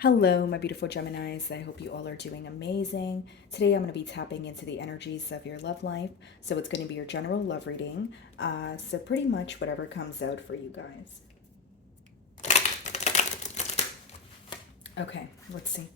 Hello, my beautiful Geminis. I hope you all are doing amazing. Today, I'm going to be tapping into the energies of your love life. So, it's going to be your general love reading. So, pretty much whatever comes out for you guys. Okay, let's see.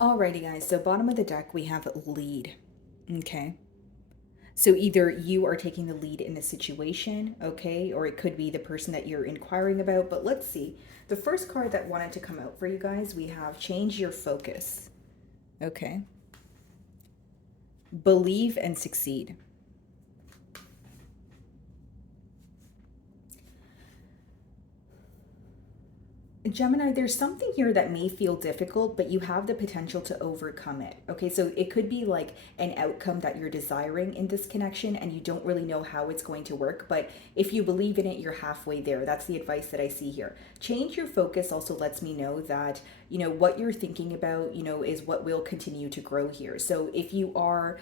Alrighty, guys. So, bottom of the deck, we have lead. Okay. So either you are taking the lead in a situation, okay, or it could be the person that you're inquiring about. But let's see. The first card that wanted to come out for you guys, we have change your focus. Okay. Believe and succeed. Gemini, there's something here that may feel difficult, but you have the potential to overcome it. Okay, so it could be like an outcome that you're desiring in this connection and you don't really know how it's going to work. But if you believe in it, you're halfway there. That's the advice that I see here. Change your focus also lets me know that, what you're thinking about, is what will continue to grow here. So if you are,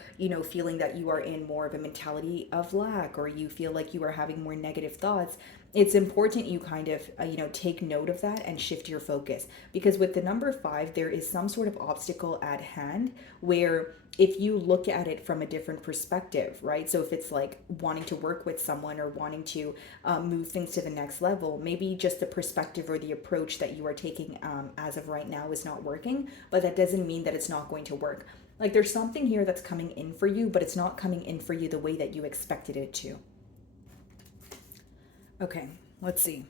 feeling that you are in more of a mentality of lack or you feel like you are having more negative thoughts, it's important you kind of take note of that and shift your focus, because with the number 5 there is some sort of obstacle at hand where if you look at it from a different perspective, right? So if it's like wanting to work with someone or wanting to move things to the next level, maybe just the perspective or the approach that you are taking as of right now is not working, but that doesn't mean that it's not going to work. Like there's something here that's coming in for you, but it's not coming in for you the way that you expected it to. Okay, let's see.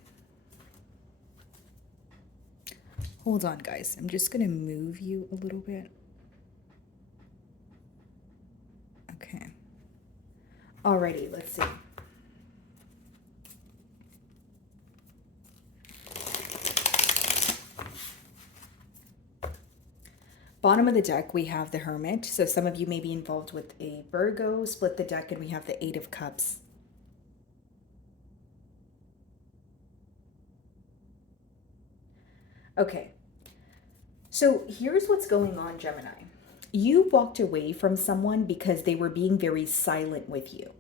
Hold on, guys. I'm just going to move you a little bit. Okay. Alrighty, let's see. Bottom of the deck, we have the Hermit. So some of you may be involved with a Virgo. Split the deck, and we have the Eight of Cups. Okay, so here's what's going on, Gemini. You walked away from someone because they were being very silent with you.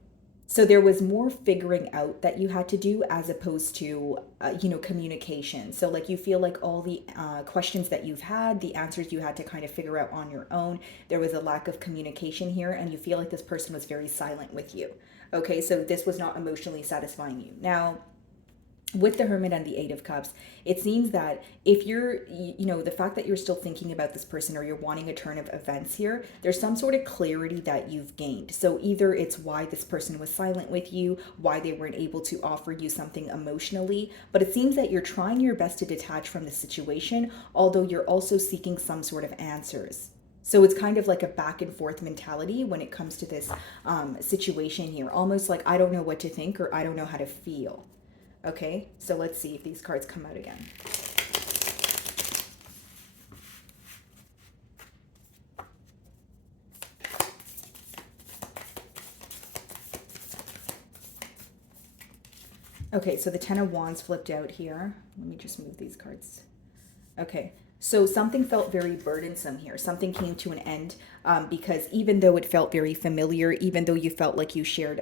So there was more figuring out that you had to do as opposed to, communication. So like you feel like all the questions that you've had, the answers you had to kind of figure out on your own, there was a lack of communication here, and you feel like this person was very silent with you. Okay, so this was not emotionally satisfying you. Now, with the Hermit and the Eight of Cups, it seems that if you're, the fact that you're still thinking about this person or you're wanting a turn of events here, there's some sort of clarity that you've gained. So either it's why this person was silent with you, why they weren't able to offer you something emotionally, but it seems that you're trying your best to detach from the situation, although you're also seeking some sort of answers. So it's kind of like a back and forth mentality when it comes to this situation here, almost like I don't know what to think or I don't know how to feel. Okay, so let's see if these cards come out again. Okay, so the Ten of Wands flipped out here. Let me just move these cards. Okay, so something felt very burdensome here. Something came to an end because even though it felt very familiar, even though you felt like you shared,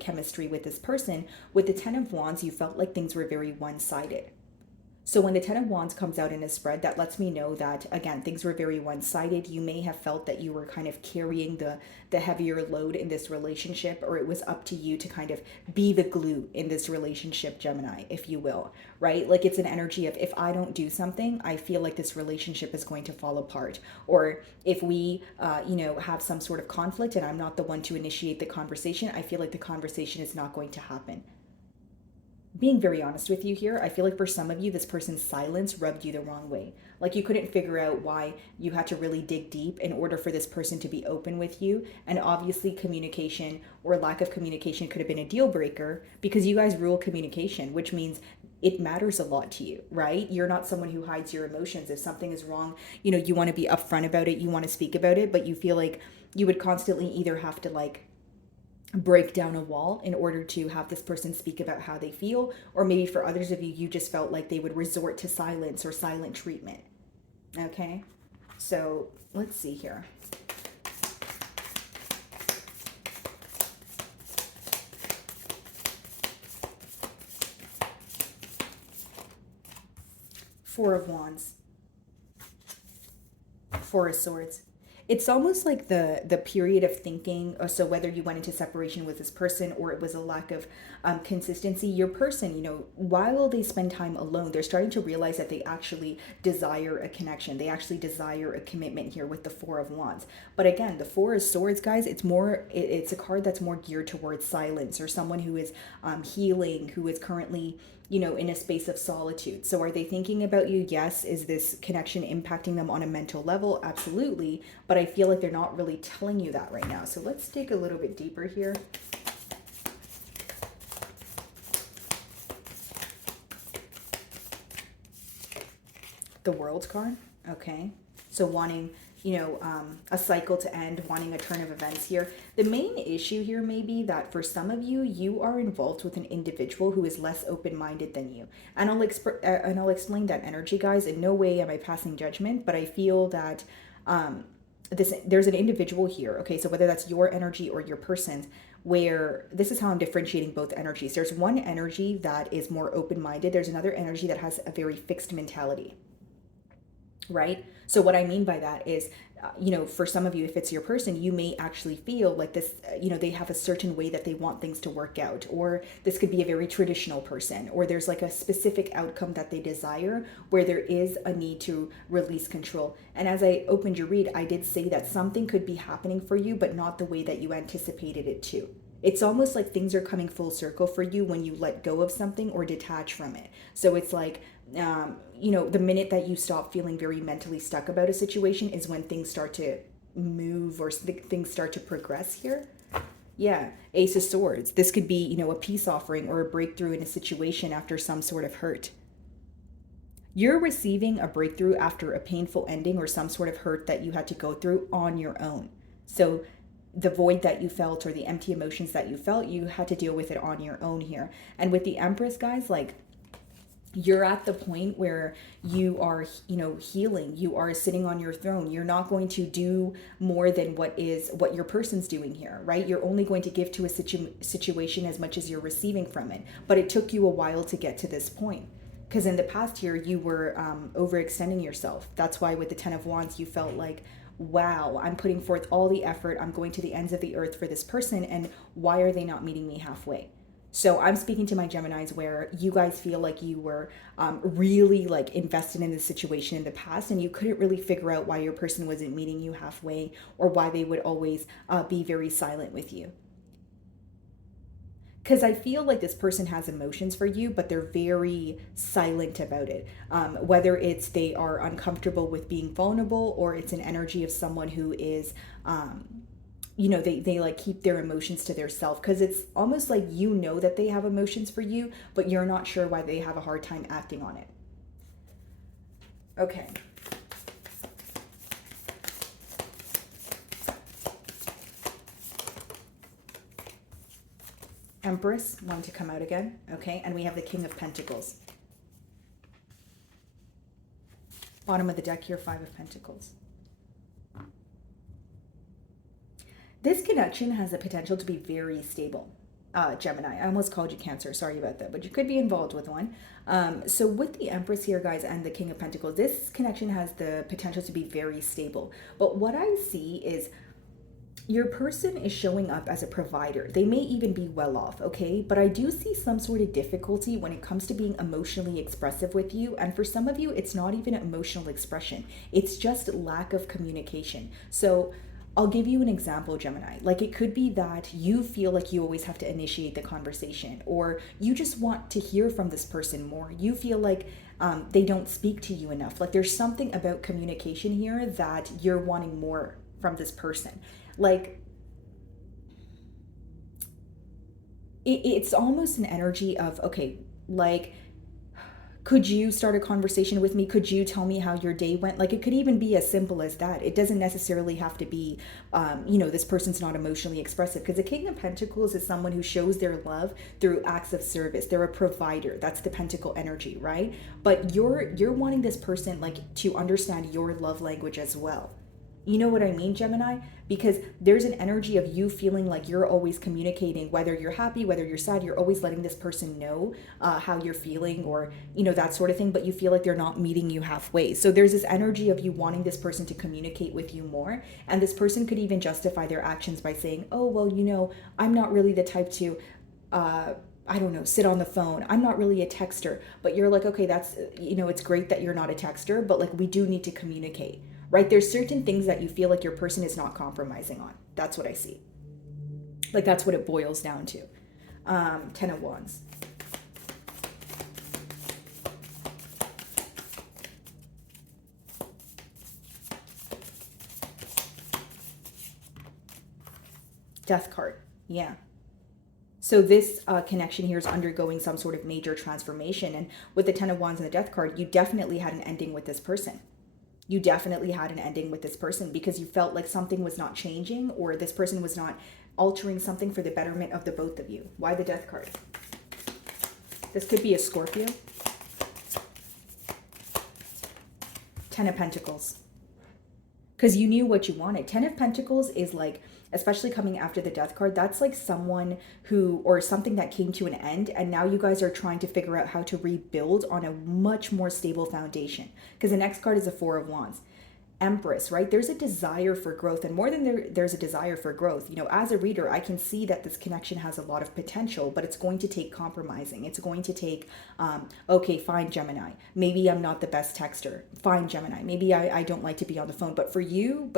chemistry with this person, with the Ten of Wands, you felt like things were very one-sided. So when the Ten of Wands comes out in a spread, that lets me know that, again, things were very one-sided. You may have felt that you were kind of carrying the heavier load in this relationship, or it was up to you to kind of be the glue in this relationship, Gemini, if you will, right? Like it's an energy of if I don't do something, I feel like this relationship is going to fall apart. Or if we, have some sort of conflict and I'm not the one to initiate the conversation, I feel like the conversation is not going to happen. Being very honest with you here, I feel like for some of you, this person's silence rubbed you the wrong way. Like you couldn't figure out why you had to really dig deep in order for this person to be open with you. And obviously, communication or lack of communication could have been a deal breaker because you guys rule communication, which means it matters a lot to you, right? You're not someone who hides your emotions. If something is wrong, you want to be upfront about it, you want to speak about it, but you feel like you would constantly either have to like break down a wall in order to have this person speak about how they feel. Or maybe for others of you, you just felt like they would resort to silence or silent treatment. Okay, so let's see here. Four of Wands, Four of Swords. It's almost like the period of thinking. So whether you went into separation with this person or it was a lack of consistency, your person, while they spend time alone, they're starting to realize that they actually desire a connection. They actually desire a commitment here with the Four of Wands. But again, the Four of Swords, guys, it's a card that's more geared towards silence, or someone who is healing, who is currently in a space of solitude. So are they thinking about you? Yes. Is this connection impacting them on a mental level? Absolutely. But I feel like they're not really telling you that right now. So let's dig a little bit deeper here. The World card. Okay. So wanting, a cycle to end, wanting a turn of events here. The main issue here may be that for some of you, you are involved with an individual who is less open-minded than you. And I'll explain that energy, guys. In no way am I passing judgment, but I feel that there's an individual here. Okay, so whether that's your energy or your person's, where this is how I'm differentiating both energies. There's one energy that is more open-minded. There's another energy that has a very fixed mentality. Right? So what I mean by that is, for some of you, if it's your person, you may actually feel like this, they have a certain way that they want things to work out, or this could be a very traditional person, or there's like a specific outcome that they desire where there is a need to release control. And as I opened your read, I did say that something could be happening for you, but not the way that you anticipated it to. It's almost like things are coming full circle for you when you let go of something or detach from it. So it's like, the minute that you stop feeling very mentally stuck about a situation is when things start to move, or things start to progress here. Yeah, Ace of Swords. This could be, a peace offering or a breakthrough in a situation after some sort of hurt. You're receiving a breakthrough after a painful ending or some sort of hurt that you had to go through on your own. So the void that you felt or the empty emotions that you felt, you had to deal with it on your own here. And with the Empress, guys, like, you're at the point where you are, healing. You are sitting on your throne. You're not going to do more than what your person's doing here, right? You're only going to give to a situation as much as you're receiving from it. But it took you a while to get to this point, because in the past year you were overextending yourself. That's why with the Ten of Wands, you felt like, wow, I'm putting forth all the effort. I'm going to the ends of the earth for this person, and why are they not meeting me halfway? So I'm speaking to my Geminis where you guys feel like you were really like invested in this situation in the past, and you couldn't really figure out why your person wasn't meeting you halfway, or why they would always be very silent with you. Because I feel like this person has emotions for you, but they're very silent about it. Whether it's they are uncomfortable with being vulnerable, or it's an energy of someone who is they like keep their emotions to their self, because it's almost like that they have emotions for you, but you're not sure why they have a hard time acting on it. Okay. Empress, one to come out again. Okay, and we have the King of Pentacles. Bottom of the deck here, Five of Pentacles. This connection has the potential to be very stable. Gemini, I almost called you Cancer, sorry about that, but you could be involved with one. So with the Empress here, guys, and the King of Pentacles, this connection has the potential to be very stable. But what I see is your person is showing up as a provider. They may even be well off, okay? But I do see some sort of difficulty when it comes to being emotionally expressive with you. And for some of you, it's not even emotional expression. It's just lack of communication. So I'll give you an example, Gemini. Like, it could be that you feel like you always have to initiate the conversation, or you just want to hear from this person more. You feel like they don't speak to you enough. Like, there's something about communication here that you're wanting more from this person. Like, it's almost an energy of, okay, like, Could you start a conversation with me? Could you tell me how your day went? Like, it could even be as simple as that. It doesn't necessarily have to be, this person's not emotionally expressive, because the King of Pentacles is someone who shows their love through acts of service. They're a provider. That's the Pentacle energy, right? But you're wanting this person like to understand your love language as well. You know what I mean, Gemini? Because there's an energy of you feeling like you're always communicating, whether you're happy, whether you're sad, you're always letting this person know how you're feeling, or, that sort of thing, but you feel like they're not meeting you halfway. So there's this energy of you wanting this person to communicate with you more. And this person could even justify their actions by saying, oh, well, I'm not really the type to, I don't know, sit on the phone. I'm not really a texter. But you're like, okay, that's, it's great that you're not a texter, but like, we do need to communicate. Right? There's certain things that you feel like your person is not compromising on. That's what I see. Like, that's what it boils down to. 10 of Wands. Death card. Yeah. So this connection here is undergoing some sort of major transformation. And with the 10 of Wands and the Death card, you definitely had an ending with this person. You definitely had an ending with this person because you felt like something was not changing, or this person was not altering something for the betterment of the both of you. Why the Death card? This could be a Scorpio. 10 of Pentacles. Because you knew what you wanted. 10 of Pentacles is like, especially coming after the Death card, that's like someone who, or something that came to an end, and now you guys are trying to figure out how to rebuild on a much more stable foundation. Because the next card is a 4 of Wands. Empress, right? There's a desire for growth, and more than there's a desire for growth. As a reader, I can see that this connection has a lot of potential, but it's going to take compromising. It's going to take, okay, fine, Gemini. Maybe I'm not the best texter. Fine, Gemini. Maybe I don't like to be on the phone, but for you,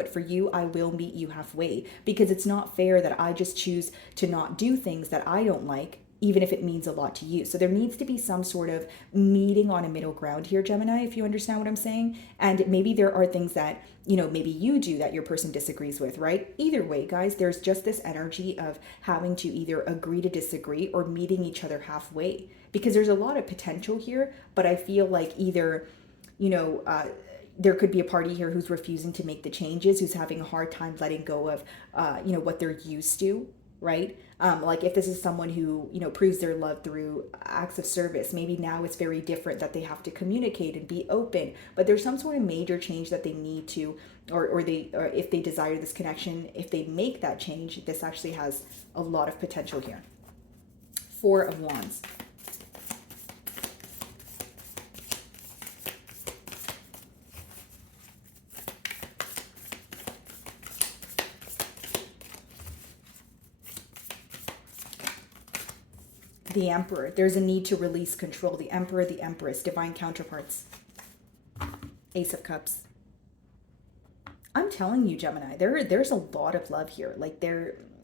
I will meet you halfway, because it's not fair that I just choose to not do things that I don't like, even if it means a lot to you. So there needs to be some sort of meeting on a middle ground here, Gemini, if you understand what I'm saying. And maybe there are things that, maybe you do that your person disagrees with, right? Either way, guys, there's just this energy of having to either agree to disagree or meeting each other halfway, because there's a lot of potential here, but I feel like either, there could be a party here who's refusing to make the changes, who's having a hard time letting go of, what they're used to, right? Like if this is someone who, proves their love through acts of service, maybe now it's very different that they have to communicate and be open, but there's some sort of major change that they need to, or if they desire this connection, if they make that change, this actually has a lot of potential here. 4 of Wands. The Emperor. There's a need to release control. The Emperor, the Empress, divine counterparts. Ace of Cups. I'm telling you, Gemini, there's a lot of love here. Like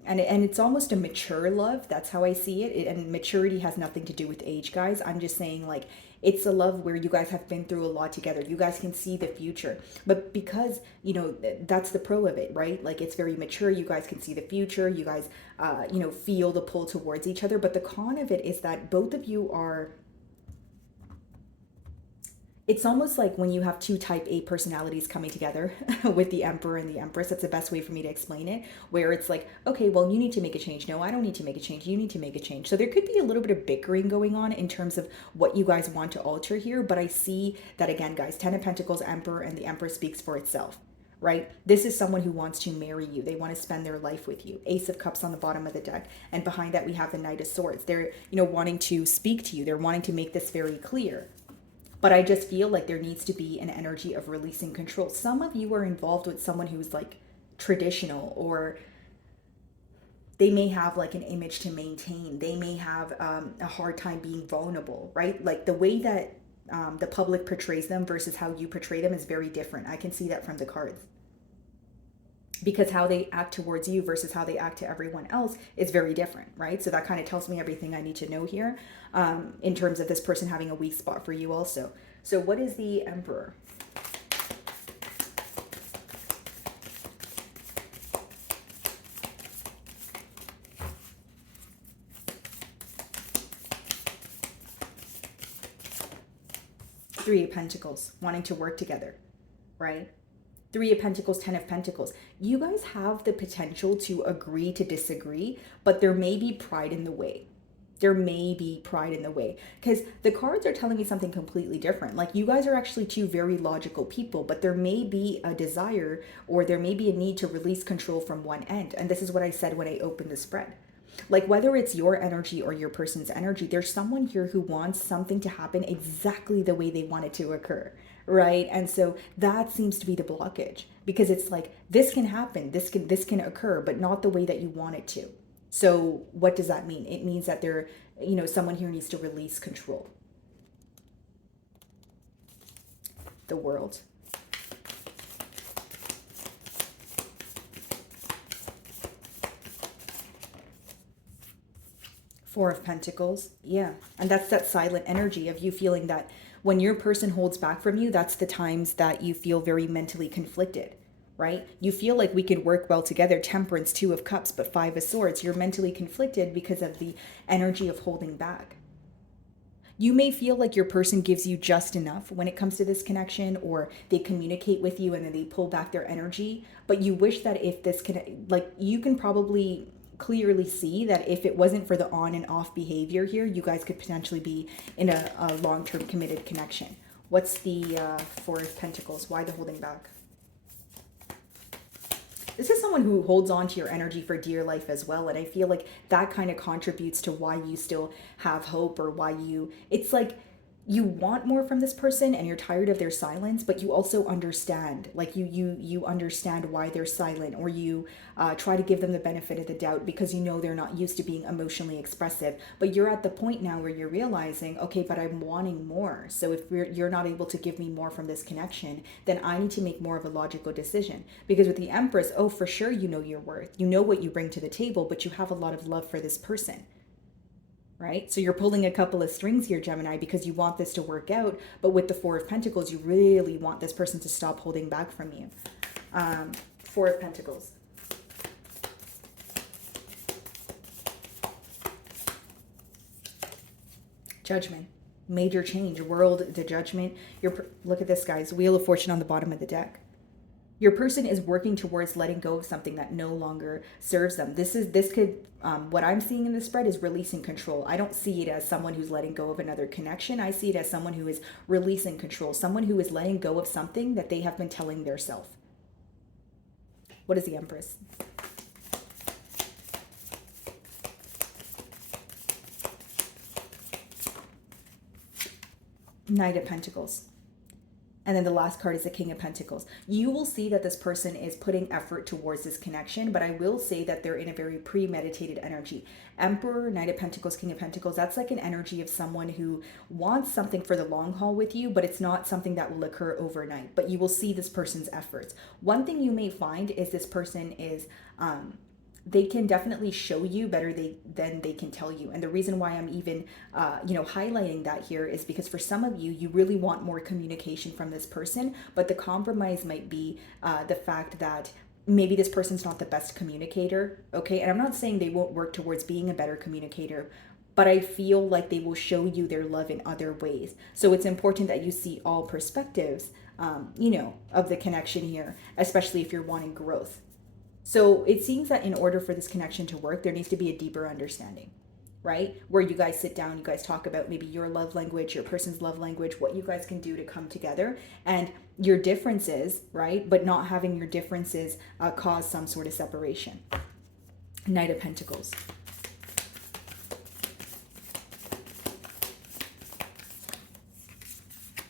and it's almost a mature love. That's how I see it. And maturity has nothing to do with age, guys. I'm just saying, like, it's a love where you guys have been through a lot together. You guys can see the future. But because, that's the pro of it, right? Like, it's very mature. You guys can see the future. You guys, feel the pull towards each other. But the con of it is that both of you are... It's almost like when you have two type A personalities coming together with the Emperor and the Empress. That's the best way for me to explain it, where it's like, okay, well, you need to make a change. No, I don't need to make a change. You need to make a change. So there could be a little bit of bickering going on in terms of what you guys want to alter here. But I see that, again, guys, 10 of Pentacles, Emperor, and the Empress speaks for itself, right? This is someone who wants to marry you. They want to spend their life with you. Ace of Cups on the bottom of the deck. And behind that, we have the Knight of Swords. They're, wanting to speak to you. They're wanting to make this very clear. But I just feel like there needs to be an energy of releasing control. Some of you are involved with someone who's like traditional, or they may have like an image to maintain. They may have a hard time being vulnerable, right? Like the way that the public portrays them versus how you portray them is very different. I can see that from the cards. Because how they act towards you versus how they act to everyone else is very different, right? So that kind of tells me everything I need to know here in terms of this person having a weak spot for you also. So what is the Emperor? Three of Pentacles, wanting to work together, right? Three of Pentacles, Ten of Pentacles. You guys have the potential to agree to disagree, but there may be pride in the way. There may be pride in the way, because the cards are telling me something completely different. Like, you guys are actually two very logical people, but there may be a desire, or there may be a need to release control from one end. And this is what I said when I opened the spread. Like, whether it's your energy or your person's energy, there's someone here who wants something to happen exactly the way they want it to occur, right? And so that seems to be the blockage, because it's like, this can happen, this can occur, but not the way that you want it to. So what does that mean? It means that there, someone here needs to release control. The World. Four of Pentacles. Yeah. And that's that silent energy of you feeling that when your person holds back from you, that's the times that you feel very mentally conflicted, right? You feel like we could work well together. Temperance, Two of Cups, but Five of Swords. You're mentally conflicted because of the energy of holding back. You may feel like your person gives you just enough when it comes to this connection, or they communicate with you and then they pull back their energy. But you wish that if this can, like, you can probably clearly see that if it wasn't for the on and off behavior here, you guys could potentially be in a long-term committed connection. What's the Four of Pentacles? Why the holding back? This is someone who holds on to your energy for dear life as well. And I feel like that kind of contributes to why you still have hope, or why it's like you want more from this person and you're tired of their silence, but you also understand, like you understand why they're silent, or you try to give them the benefit of the doubt because they're not used to being emotionally expressive. But you're at the point now where you're realizing, okay, but I'm wanting more. So if you're not able to give me more from this connection, then I need to make more of a logical decision. Because with the Empress, oh, for sure, your worth, what you bring to the table, but you have a lot of love for this person. Right? So you're pulling a couple of strings here, Gemini, because you want this to work out. But with the Four of Pentacles, you really want this person to stop holding back from you. Four of Pentacles. Judgment. Major change. World, the Judgment. Look at this, guys. Wheel of Fortune on the bottom of the deck. Your person is working towards letting go of something that no longer serves them. What I'm seeing in the spread is releasing control. I don't see it as someone who's letting go of another connection. I see it as someone who is releasing control, someone who is letting go of something that they have been telling their self. What is the Empress? Knight of Pentacles. And then the last card is the King of Pentacles. You will see that this person is putting effort towards this connection, but I will say that they're in a very premeditated energy. Emperor, Knight of Pentacles, King of Pentacles, that's like an energy of someone who wants something for the long haul with you, but it's not something that will occur overnight. But you will see this person's efforts. One thing you may find is this person is... they can definitely show you better than they can tell you. And the reason why I'm even, highlighting that here is because for some of you, you really want more communication from this person, but the compromise might be the fact that maybe this person's not the best communicator, okay? And I'm not saying they won't work towards being a better communicator, but I feel like they will show you their love in other ways. So it's important that you see all perspectives, of the connection here, especially if you're wanting growth. So it seems that in order for this connection to work, there needs to be a deeper understanding, right? Where you guys sit down, you guys talk about maybe your love language, your person's love language, what you guys can do to come together, and your differences, right? But not having your differences cause some sort of separation. Knight of Pentacles.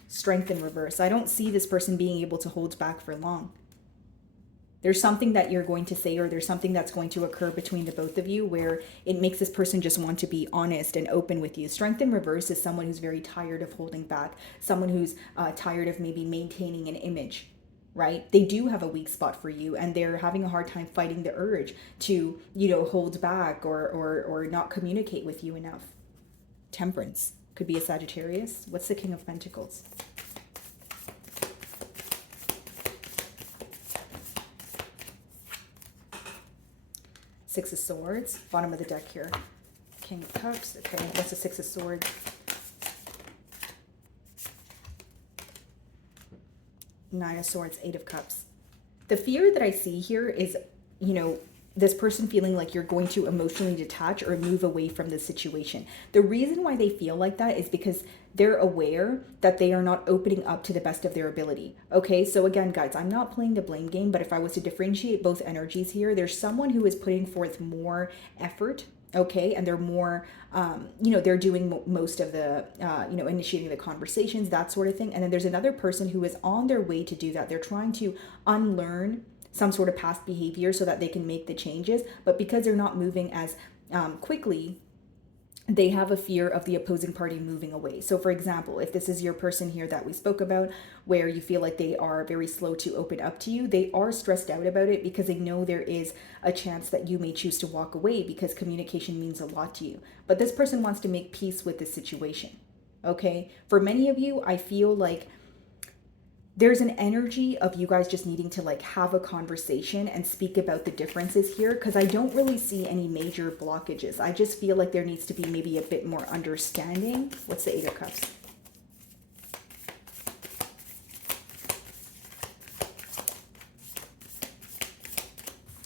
Strength in reverse. I don't see this person being able to hold back for long. There's something that you're going to say, or there's something that's going to occur between the both of you where it makes this person just want to be honest and open with you. Strength in reverse is someone who's very tired of holding back, someone who's tired of maybe maintaining an image, right? They do have a weak spot for you, and they're having a hard time fighting the urge to, hold back or not communicate with you enough. Temperance. Could be a Sagittarius. What's the King of Pentacles? Six of Swords, bottom of the deck here. King of Cups, okay, what's the Six of Swords? Nine of Swords, Eight of Cups. The fear that I see here is, you know, this person feeling like you're going to emotionally detach or move away from the situation. The reason why they feel like that is because they're aware that they are not opening up to the best of their ability. Okay, so again, guys, I'm not playing the blame game, but if I was to differentiate both energies here, there's someone who is putting forth more effort, okay, and they're more you know, they're doing most of the you know, initiating the conversations, that sort of thing. And then there's another person who is on their way to do that. They're trying to unlearn some sort of past behavior so that they can make the changes, but because they're not moving as quickly, they have a fear of the opposing party moving away. So for example, if this is your person here that we spoke about, where you feel like they are very slow to open up to you, they are stressed out about it because they know there is a chance that you may choose to walk away because communication means a lot to you. But this person wants to make peace with the situation. Okay? For many of you, I feel like there's an energy of you guys just needing to like have a conversation and speak about the differences here, because I don't really see any major blockages. I just feel like there needs to be maybe a bit more understanding. What's the Eight of Cups?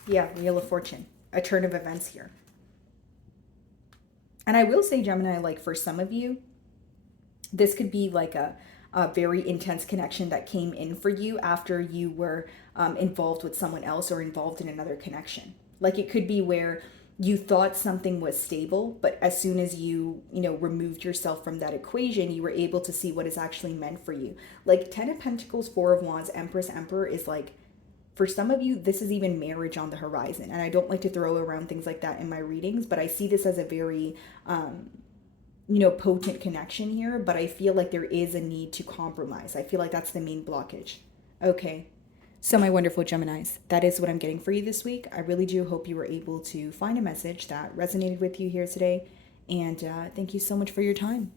Yeah, Wheel of Fortune. A turn of events here. And I will say, Gemini, like for some of you, this could be like a very intense connection that came in for you after you were involved with someone else or involved in another connection. Like it could be where you thought something was stable, but as soon as you know, removed yourself from that equation, you were able to see what is actually meant for you. Like 10 of Pentacles, 4 of Wands, Empress, Emperor is like, for some of you, this is even marriage on the horizon. And I don't like to throw around things like that in my readings, but I see this as a very you know, potent connection here, but I feel like there is a need to compromise. I feel like that's the main blockage. Okay. So my wonderful Geminis, that is what I'm getting for you this week. I really do hope you were able to find a message that resonated with you here today. And thank you so much for your time.